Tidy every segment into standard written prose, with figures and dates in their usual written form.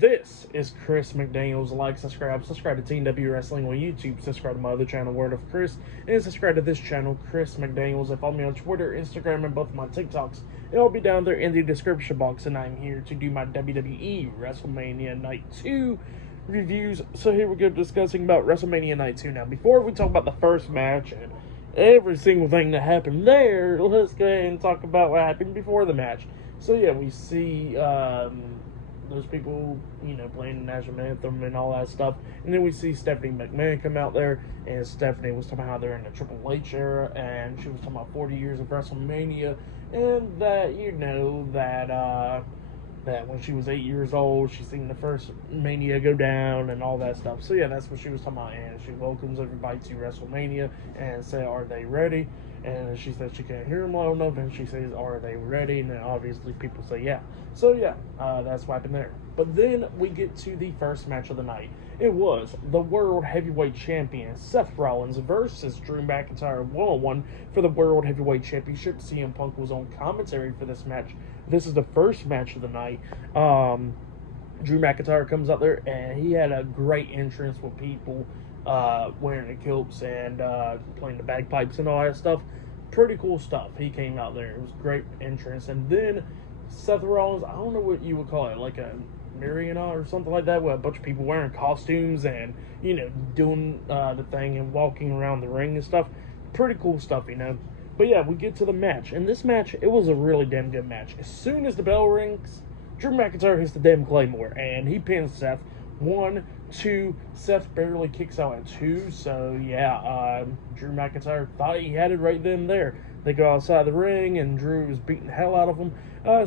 This is Chris McDaniels. Like, subscribe to Team W Wrestling on YouTube. Subscribe to my other channel, Word of Chris, and subscribe to this channel, Chris McDaniels. And follow me on Twitter, Instagram, and both my TikToks. It'll be down there in the description box. And I'm here to do my WWE WrestleMania Night 2 reviews. So here we go, discussing about WrestleMania Night 2. Now, before we talk about the first match and every single thing that happened there, let's go ahead and talk about what happened before the match. So yeah, we see those people, playing the national anthem and all that stuff. And then we see Stephanie McMahon come out there, and Stephanie was talking about how they're in the Triple H era, and she was talking about 40 years of WrestleMania, and that, that when she was 8 years old, she seen the first Mania go down and all that stuff. So yeah, that's what she was talking about, and she welcomes everybody to WrestleMania and say, are they ready? And she said she can't hear them well enough, and she says, are they ready? And then obviously people say yeah. So yeah, that's what happened there. But then we get to the first match of the night. It was the World Heavyweight Champion Seth Rollins versus Drew McIntyre 1-on-1 for the World Heavyweight Championship. CM Punk was on commentary for this match. This is the first match of the night. Drew McIntyre comes out there, and he had a great entrance with people wearing the kilts and playing the bagpipes and all that stuff. Pretty cool stuff. He came out there. It was a great entrance. And then Seth Rollins, I don't know what you would call it, like a marionette or something like that, with a bunch of people wearing costumes and, doing the thing and walking around the ring and stuff. Pretty cool stuff, But yeah, we get to the match. And this match, it was a really damn good match. As soon as the bell rings, Drew McIntyre hits the damn Claymore, and he pins Seth. 1, 2, Seth barely kicks out at 2, so yeah, Drew McIntyre thought he had it right then and there. They go outside the ring, and Drew was beating the hell out of him.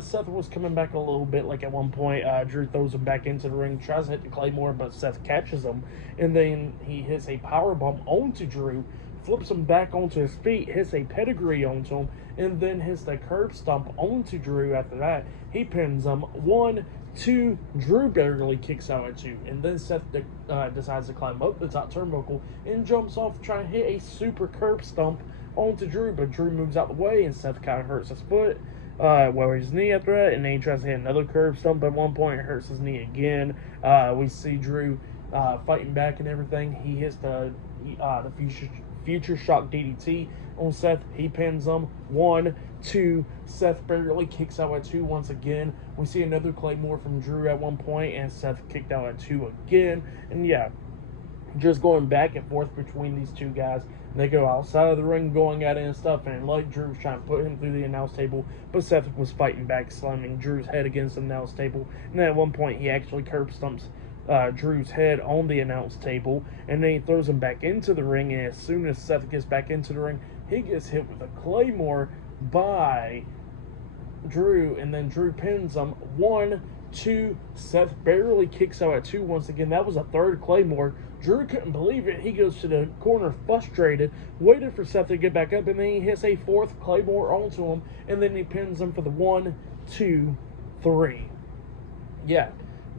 Seth was coming back a little bit, like at one point, Drew throws him back into the ring, tries to hit the Claymore, but Seth catches him, and then he hits a powerbomb onto Drew, flips him back onto his feet, hits a pedigree onto him, and then hits the curb stomp onto Drew after that. He pins him. 1, 2, Drew barely kicks out at 2, and then Seth decides to climb up the top turnbuckle and jumps off trying to hit a super curb stomp onto Drew, but Drew moves out the way, and Seth kind of hurts his foot, his knee after that, and then he tries to hit another curb stomp at one point, hurts his knee again. We see Drew fighting back and everything. He hits the future shock DDT on Seth. He pins him. 1, 2, Seth barely kicks out at 2 once again. We see another Claymore from Drew at one point, and Seth kicked out at 2 again. And yeah, just going back and forth between these two guys. They go outside of the ring going at it and stuff, and like Drew was trying to put him through the announce table, but Seth was fighting back, slamming Drew's head against the announce table. And then at one point he actually curb stumps Drew's head on the announce table, and then he throws him back into the ring, and as soon as Seth gets back into the ring, he gets hit with a Claymore by Drew, and then Drew pins him. 1, 2, Seth barely kicks out at 2 once again. That was a third Claymore. Drew couldn't believe it. He goes to the corner frustrated, waited for Seth to get back up, and then he hits a 4th Claymore onto him, and then he pins him for the 1, 2, 3. Yeah.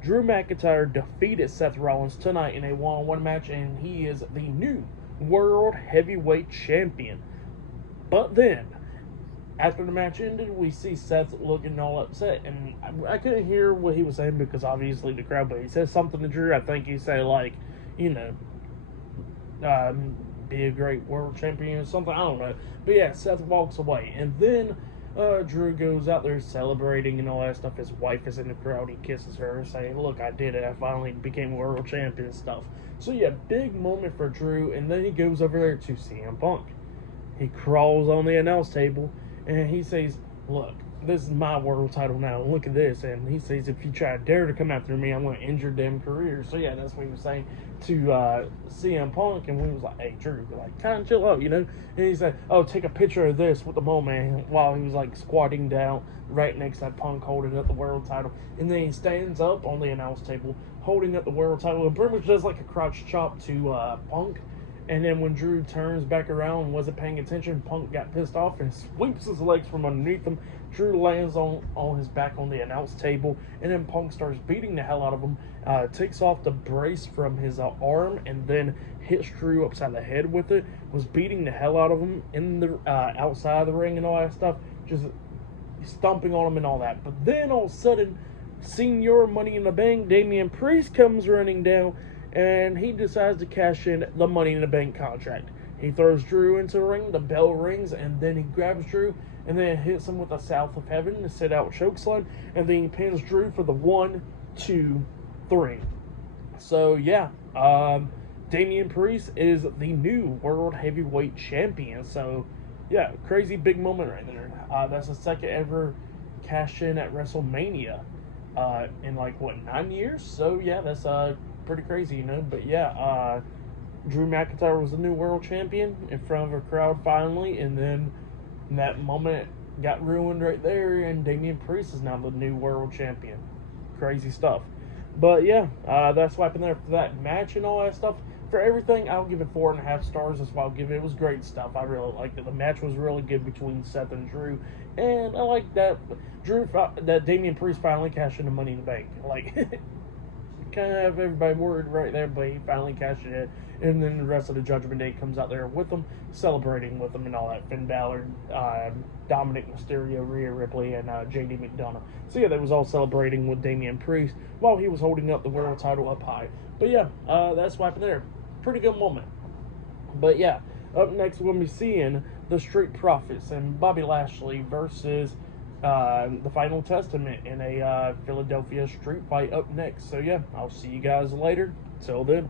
Drew McIntyre defeated Seth Rollins tonight in a one-on-one match, and he is the new World Heavyweight Champion. But then, after the match ended, we see Seth looking all upset, and I couldn't hear what he was saying because obviously the crowd, but he said something to Drew. I think he said, like, be a great world champion or something. I don't know. But yeah, Seth walks away, and then Drew goes out there celebrating and all that stuff. His wife is in the crowd. He kisses her, saying, look, I did it. I finally became world champion and stuff. So yeah, big moment for Drew, and then he goes over there to CM Punk. He crawls on the announce table, and he says, look, this is my world title now. Look at this. And he says, if you try to dare to come after me, I'm going to end your damn career. So yeah, that's what he was saying to CM Punk. And we was like, hey, Drew, like, kind of chill out, And he said, oh, take a picture of this with the moment, while he was like squatting down right next to Punk holding up the world title. And then he stands up on the announce table holding up the world title and pretty much does like a crouch chop to Punk. And then when Drew turns back around and wasn't paying attention, Punk got pissed off and sweeps his legs from underneath him. Drew lands on his back on the announce table, and then Punk starts beating the hell out of him, takes off the brace from his arm, and then hits Drew upside the head with it, was beating the hell out of him in the outside of the ring and all that stuff, just stomping on him and all that. But then all of a sudden, Senior Money in the Bank, Damien Priest comes running down, and he decides to cash in the Money in the Bank contract. He throws Drew into the ring, the bell rings, and then he grabs Drew, and then hits him with a South of Heaven to sit out chokeslam, and then he pins Drew for the 1, 2, 3. So, yeah, Damien Priest is the new World Heavyweight Champion. So, yeah, crazy big moment right there. That's the second ever cash in at WrestleMania in 9 years? So, yeah, that's pretty crazy, you know. But, yeah, Drew McIntyre was the new world champion in front of a crowd finally, and then that moment got ruined right there, and Damien Priest is now the new world champion. Crazy stuff. But yeah, that's what happened there for that match and all that stuff. For everything, I'll give it 4.5 stars. That's why I'll give it. It was great stuff. I really liked it. The match was really good between Seth and Drew, and I like that that Damien Priest finally cashed in the Money in the Bank. Kind of have everybody worried right there, but he finally cashed it in. And then the rest of the Judgment Day comes out there with them, celebrating with them and all that. Finn Balor, Dominic Mysterio, Rhea Ripley, and JD McDonough. So yeah, they was all celebrating with Damien Priest while he was holding up the world title up high. But yeah, that's what happened there. Pretty good moment. But yeah, up next we'll be seeing the Street Profits and Bobby Lashley versus the Final Testament in a Philadelphia street fight up next. So yeah, I'll see you guys later. Till then.